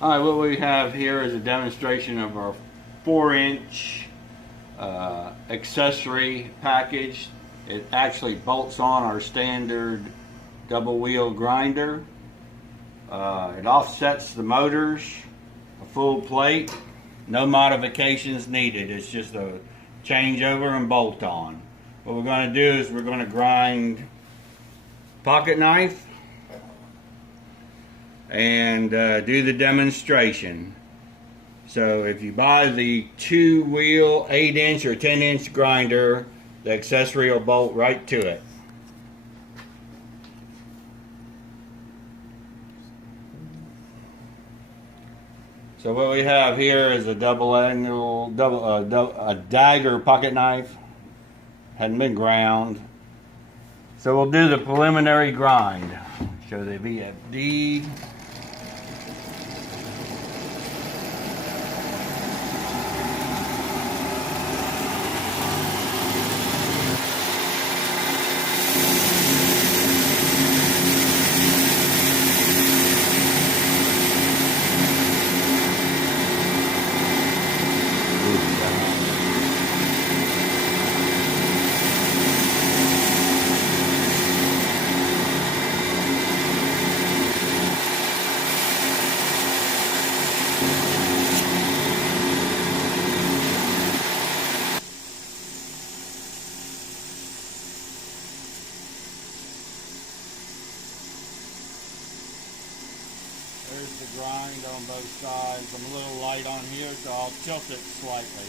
Alright, what we have here is a demonstration of our 4-inch accessory package. It actually bolts on our standard double wheel grinder. It offsets the motors, a full plate, no modifications needed. It's just a changeover and bolt on. What we're going to do is we're going to grind pocket knife and do the demonstration. So if you buy the 2-wheel 8-inch or 10-inch grinder, the accessory will bolt right to it. So what we have here is a a dagger pocket knife. Hadn't been ground. So we'll do the preliminary grind. Show the VFD. There's the grind on both sides. I'm a little light on here, so I'll tilt it slightly.